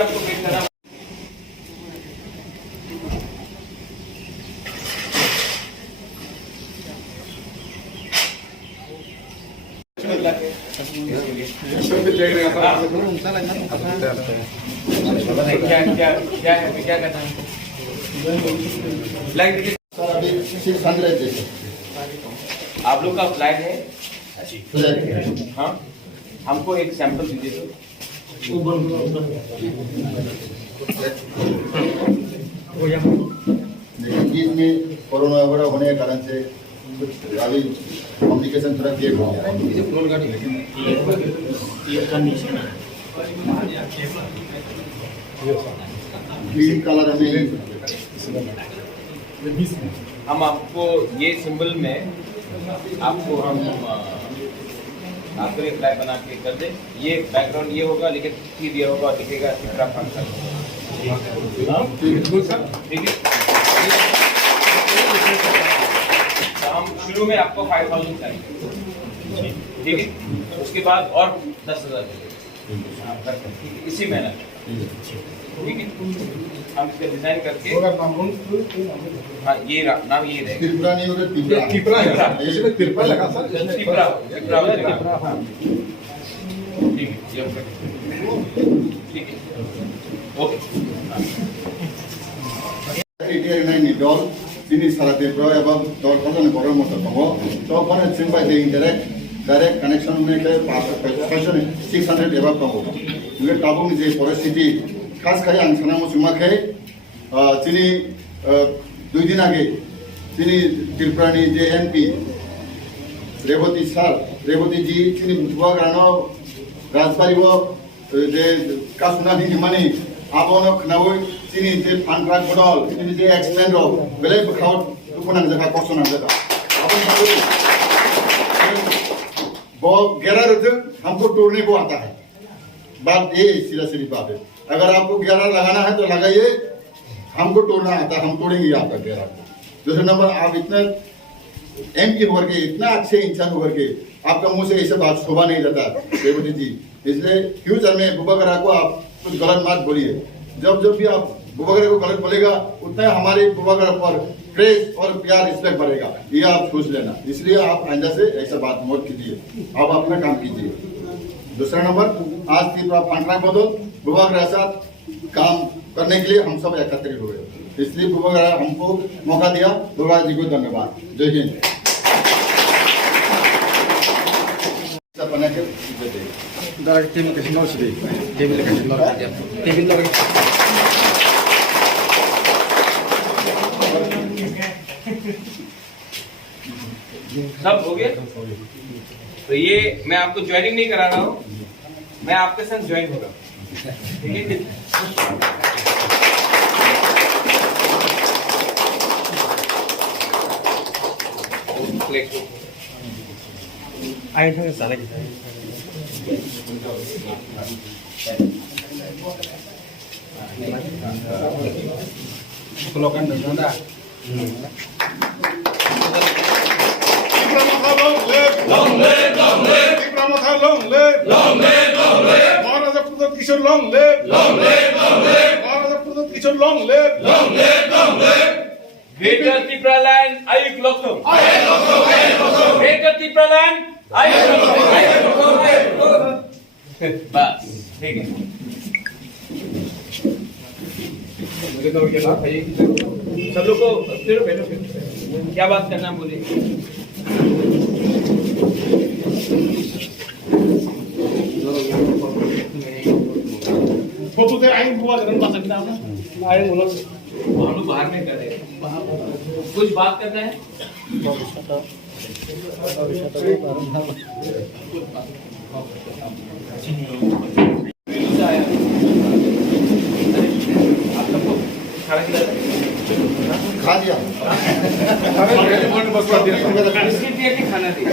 आपको पेट खराब क्या करना है फ्लाइट आप लोग का फ्लाइट है। हाँ हमको एक सैंपल दीजिए में कोरोना वगैरह होने के कारण से कुछ अभी कम्युनिकेशन थोड़ा क्लियर हो गया। ग्रीन कलर हम आपको ये सिंबल में आपको हम आपके लिए फ्लैग बना के कर दे। ये बैकग्राउंड ये होगा लेकिन फिर ये होगा दिखेगा ठीक है। हम शुरू में आपको 5000 चाहिए, ठीक है। उसके बाद और 10,000 इसी महीने, ठीक है। हम इसका डिजाइन करके हाँ ये नाम ये रहेगा। त्रिपुरा नहीं होगा, त्रिपुरा इसमें त्रिपुरा लगा सर, त्रिपुरा हाँ ठीक है, ठीक है okay. dol sini salah tebro abang dol kalau ni borong motor kamu तो अपन सिम बाय डायरेक्ट कनेक्शन में के पैसा 600 एबा कामो मुझे काबू में जे परिस्थिति खास खाई आं साना मुसुमा खाई चिनी 2 दिन आगे चिनी त्रिपुरानी जे एमपी रेवती जी चिनी बुआ ग्रानो राजबारी वो जे कासुना नि माने आबोनो खनावै चिनी जे फानग्रा गडल चिनी जे एक्सप्लेन रो बेले बखाव दुखुना जगह कष्टना जगह वो ग्यारह हमको तोड़ने को आता है। बात ये सीधा सीधी बात है, अगर आपको 11 लगाना है तो लगाइए, हमको तोड़ना आता है, हम तोड़ेंगे आपका 11 को। दूसरा नंबर, आप इतना एमपी होकर के इतना अच्छे इंसान होकर के आपका मुंह से ऐसे बात शोभा नहीं जाता रेवती जी, इसलिए फ्यूचर में बुबागरा को आप कुछ गलत बात बोलिए। जब भी आप बुबागरा को गलत बोलेगा उतना हमारे बुबागरा पर क्रेज और प्यार रिस्पेक्ट बढ़ेगा, ये आप सोच लेना। इसलिए आप आइंदा से ऐसा बात मत कीजिए, आप अपना काम कीजिए। दूसरा नंबर, आज त्रिपुरा फांडरा बदल बुबागरा साथ काम करने के लिए हम सब एकत्रित हुए, इसलिए बुबागरा हमको मौका दिया। बुबागरा जी को धन्यवाद। जय हिंद। सब हो गया। तो ये मैं आपको ज्वाइनिंग नहीं करा रहा हूँ, मैं आपके साथ ज्वाइन हो रहा हूँ, ठीक है। ai thôi xả lên kelokan dengan anda long live Maharaja Pradhat Kishore, long live Maharaja Pradhat Kishore, long live Greater Tripura land, Ayuk Loktum. Greater Tripura land, Ayuk Loktum. बस ठीक है। सब लोग को फिर बैठो, क्या बात करना बोलिए। फोटो दे आई हुआ जरूर बात करना है ना, आई बोलो हम लोग बाहर में कर रहे हैं, कुछ बात करना है। आप सबको खाना खिला दें? खा दिया बिस्किट दिया कि खाना दिया?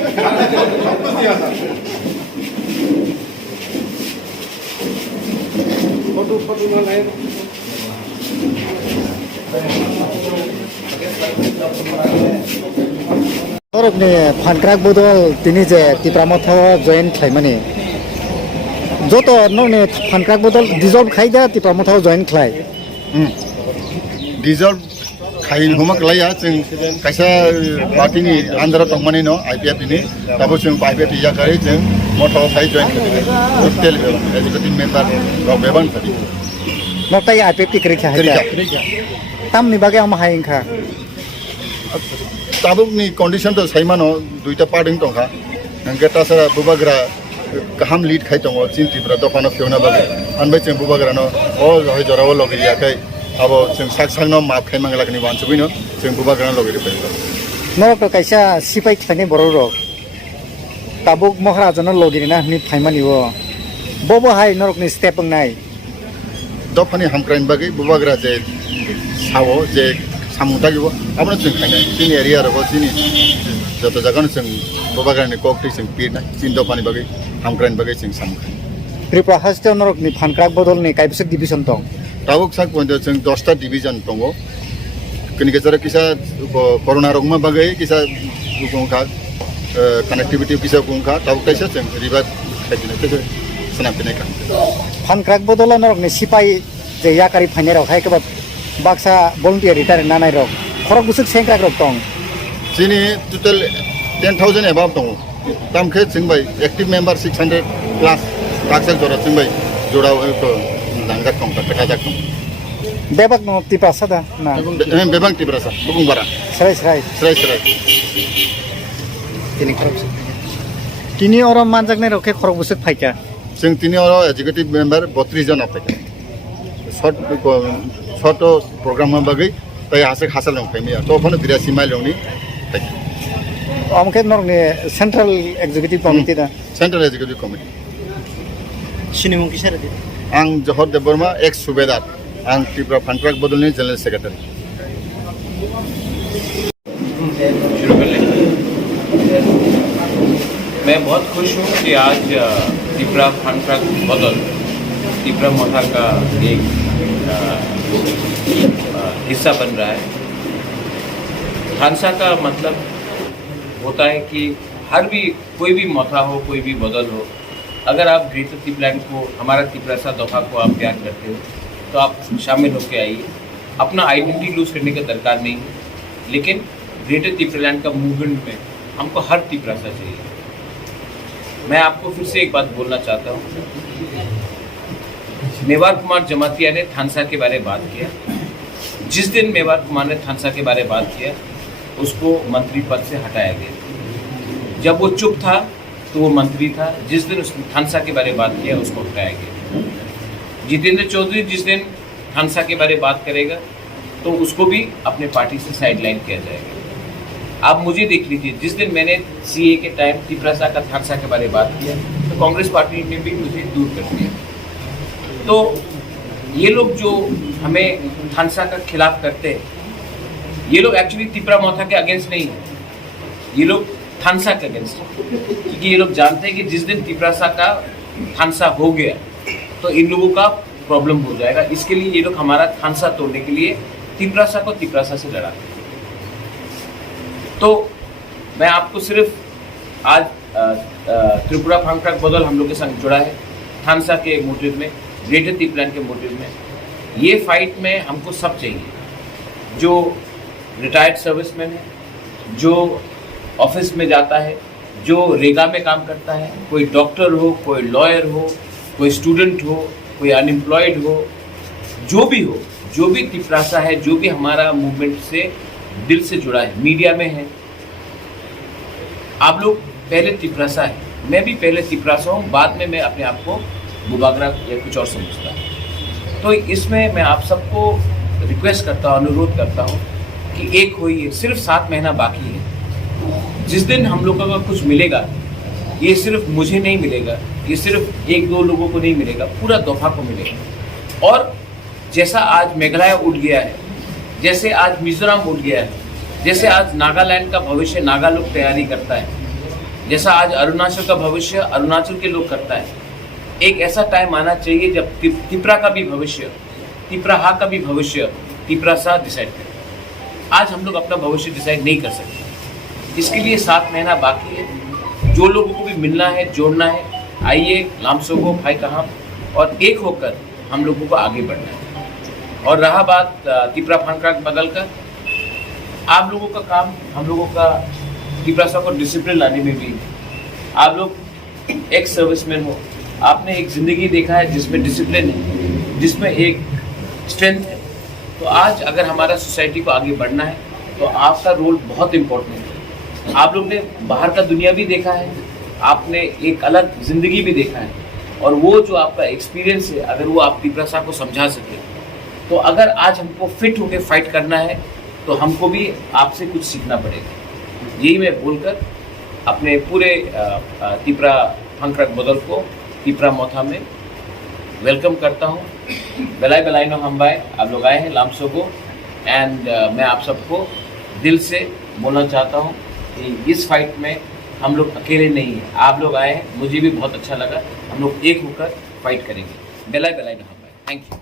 Orang ni pankrak bodol tini je tipramoto join khai mani. Joto no ni pankrak bodol dissolve khai da tipramoto join khai. Deserve खाइन होमक लाया जों खायसा पार्टीनि आन्दाराव दंमानि न आइपिएफ नि दाबो जों आइपिएफ याखारै जों मथाव खाय जइन खादों टेल एजुकेटिव मेम्बार राव बेबान खादि Notai IPF ki kerja hai. Tam ni bagai am hai ingkha. ताबुकनि कन्डिशन तो साइमानो दुइटा पार्टी दंखा गेटा सारा बुबाग्रा गाहाम लिड खाय दङ चिन त्रिपुरा दखानाव फेवना बागे आनबाय जों बुबाग्रानो अ जय जराव लगियाखै अब जों साकसांनो माप खाय मांगलाखनि वानसुबिनो जों बुबाग्रानो लगिरि फैदो Norok to kaisa sipai khani borok. Tabuk maharajan logiri na ni phaimani wo. Bobo hai norok ni step ngai. दफानि हामक्राइन बागे बुबाग्रा जे सावो जे सामुता गिबो आबनो जों खायना जोंनि एरिया रबो जोंनि जत जागानो जों बुबाग्रानि ककटि जों पिरना चिन दफानि बागे हामक्राइन बागे जों सामुखा Tripura Hastel norok ni pankrak bodol ni kaibsek division tong. Tabuk साक पॉइंट जों 10टा डिवीजन दङ कनि गेजेराव किसा कोरोना रोगमा बागे किसा गुंखा कनेक्टिविटी किसा गुंखा ताबुक कायसा जों रिभार खायदिना तेजे सनापिनाय का Pankrak bodol norok ni sipai je yakari phaine rok hai kebab baksa volunteer retire nanai rok. Khorok busuk sengkrak rok tong. जोंनि टोटल 10,000 एबाव दङ तामखे जों बाय एक्टिभ मेम्बार 600 प्लस बाक्सा जरा जों बाय जराव लांगा दं कथा जाखौ Bebak no Tripura sada na. बेबां तिब्रासा बुं बारा Serai serai. स्राय स्राय Tini khorok. Kini orang manjak ne rokhe khorok busuk phaika. जों तिनि अर एजुकेटिभ मेम्बार 32 जन आफाय शॉर्ट प्रोग्राम बागै तय हासे हासल दं फैमिया तो फन 83 माइल दंनि Amke norok ni Central Executive Committee da. Central executive committee Sinimung kisar di. आं जहर देव वर्मा एक्स सुबेदार आं त्रिपुरा पानट्राक बदलनि जनरल सेक्रेटारि शुरू कर लें। मैं बहुत खुश हूँ कि आज त्रिपुरा पानट्राक बदल त्रिपुरा मोथा का एक हिस्सा बन रहा है। थानसा का मतलब होता है कि कोई भी मोथा हो, कोई भी बदल हो, अगर आप ग्रेटर त्रिपुरालैंड को, हमारा त्रिपुरा दफा को आप प्यार करते हो तो आप शामिल होकर आइए। अपना आइडेंटिटी लूज करने का दरकार नहीं है, लेकिन ग्रेटर त्रिपुरालैंड का मूवमेंट में हमको हर त्रिपुरा चाहिए। मैं आपको फिर से एक बात बोलना चाहता हूँ, मेवार कुमार जमातिया ने थानसा के बारे में बात किया। जिस दिन मेवार कुमार ने थानसा के बारे में बात किया उसको मंत्री पद से हटाया गया। जब वो चुप था तो वो मंत्री था। जिस दिन उसने थानसा के बारे में बात किया उसको हटाया गया। जितेंद्र चौधरी जिस दिन थानसा के बारे में बात करेगा तो उसको भी अपने पार्टी से साइडलाइन किया जाएगा। आप मुझे देख लीजिए, जिस दिन मैंने सीए के टाइम त्रिपुरा का थानसा के बारे में बात किया तो कांग्रेस पार्टी ने भी मुझे दूर कर दिया। तो ये लोग जो हमें थानसा का खिलाफ करते हैं, ये लोग एक्चुअली त्रिपुरा मोथा के अगेंस्ट नहीं है, ये लोग थानसा के अगेंस्ट है। क्योंकि ये लोग जानते हैं कि जिस दिन त्रिपुरा का थानसा हो गया तो इन लोगों का प्रॉब्लम हो जाएगा। इसके लिए ये लोग हमारा थानसा तोड़ने के लिए त्रिपुरा को त्रिपुरा से लड़ाते हैं। तो मैं आपको सिर्फ आज त्रिपुरा पानट्राक बदल हम लोग के संग जुड़ा है थानसा के मोटिव में, ग्रेटर त्रिपुरालैंड के मोटिव में। ये फाइट में हमको सब चाहिए, जो रिटायर्ड सर्विसमैन है, जो ऑफिस में जाता है, जो रेगा में काम करता है, कोई डॉक्टर हो, कोई लॉयर हो, कोई स्टूडेंट हो, कोई अनएम्प्लॉयड हो, जो भी त्रिपुरा है, जो भी हमारा मूवमेंट से दिल से जुड़ा है, मीडिया में है। आप लोग पहले त्रिपुरा है, मैं भी पहले त्रिपुरा हूँ, बाद में मैं अपने आप को बुबाग्रा या कुछ और समझता हूँ। तो इसमें मैं आप सबको रिक्वेस्ट करता हूँ, अनुरोध करता हूँ कि एक होइए। सिर्फ 7 महीना बाकी है। जिस दिन हम लोगों का कुछ मिलेगा, ये सिर्फ मुझे नहीं मिलेगा, ये सिर्फ 1-2 लोगों को नहीं मिलेगा, पूरा दफा को मिलेगा। और जैसा आज मेघालय उठ गया है, जैसे आज मिजोरम उठ गया है, जैसे आज नागालैंड का भविष्य नागा लोग तैयारी करता है, जैसा आज अरुणाचल का भविष्य अरुणाचल के लोग करता है, एक ऐसा टाइम आना चाहिए जब त्रिपुरा का भी भविष्य, त्रिपुरा का भी भविष्य त्रिपुरा सा डिसाइड करे। आज हम लोग अपना भविष्य डिसाइड नहीं कर सकते, इसके लिए 7 महीना बाकी है। जो लोगों को भी मिलना है, जोड़ना है, आइए लामसोगो भाई कहाँ, और एक होकर हम लोगों को आगे बढ़ना है। और रहा बात त्रिपुरा फंक्राक बदल कर, आप लोगों का काम, हम लोगों का त्रिपुरा सा को डिसिप्लिन लाने में भी, आप लोग एक सर्विसमैन हो, आपने एक ज़िंदगी देखा है जिसमें डिसिप्लिन है, जिसमें एक स्ट्रेंथ है। तो आज अगर हमारा सोसाइटी को आगे बढ़ना है तो आपका रोल बहुत इम्पोर्टेंट है। आप लोग ने बाहर का दुनिया भी देखा है, आपने एक अलग ज़िंदगी भी देखा है, और वो जो आपका एक्सपीरियंस है अगर वो आप त्रिपुरा सा को समझा सके, तो अगर आज हमको फिट होकर फाइट करना है तो हमको भी आपसे कुछ सीखना पड़ेगा। यही मैं बोलकर अपने पूरे त्रिपुरा फंक्राक बदल को त्रिपुरा मोथा में वेलकम करता हूँ। बेलाई बेलाई नो हम भाई, आप लोग आए हैं लामसोगो, एंड मैं आप सबको दिल से बोलना चाहता हूँ कि इस फाइट में हम लोग अकेले नहीं हैं, आप लोग आए हैं, मुझे भी बहुत अच्छा लगा। हम लोग एक होकर फाइट करेंगे। बेलाई बेलाई नो हम भाई, थैंक यू।